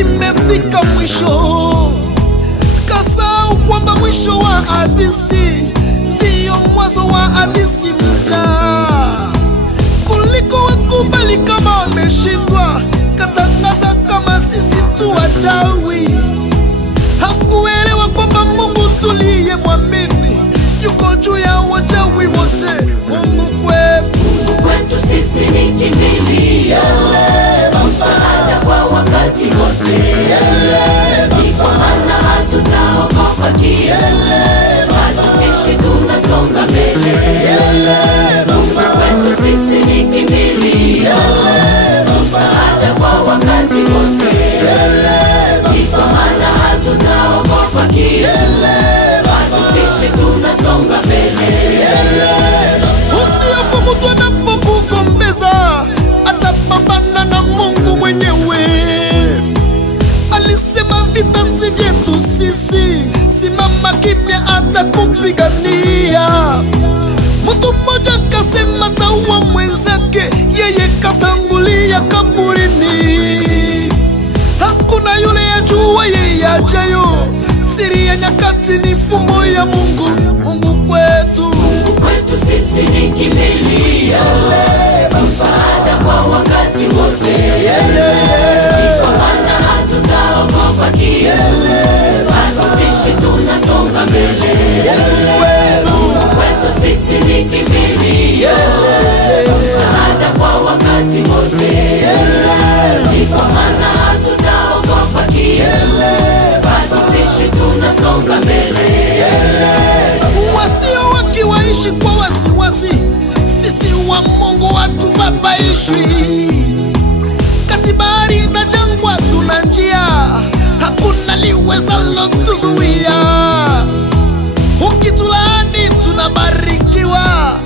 Imefika mwisho, kasahau kwamba mwisho wa hadithi ndio mwanzo wa hadithi mpya. Kuliko wakubali kama wameshindwa, katangaza kama sisi tu wachawi. Hakuelewa kwamba Mungu tuliye mwamini yuko juu ya wachawi wote. Mungu kwetu sisi ni kimbilio, msaada kwa wakati wote. Ni kwa maana hatutaogopa kitu, hatutishi, tunasonga mbele. Mungu kwetu sisi ni kimbilio, msaada kwa wakati wote. Ni kwa maana hatutaogopa kitu, hatutishi, tunasonga mbele. Usihofu mtu anapokugombeza, atapambana na Mungu mwenyewe. Alisema vita si vyetu sisi, simama kimya atakupigania. Mtu mmoja kasema taua mwenzake, yeye katangulia kaburini. Hakuna yule ajua yeye ajayo, siri ya nyakati ni fumo ya Mungu. Mungu kwetu sisi ni kimbilio, msaada kwa wakati wote. Ni kwa maana hatutaogopa kitu, hatutishi, tunasonga mbele. Mungu kwetu sisi ni kimbilio, msaada kwa wakati wote. Ni kwa maana hatutaogopa kitu, hatutishi, tunasonga mbele. Wasio wakiwaishi kwa wasiwasi, sisi wa Mungu hatubabaishwi. Kati bahari na jangwa tuna njia, hakuna liwezalo tuzuia. Ukitulaani tunabarikiwa,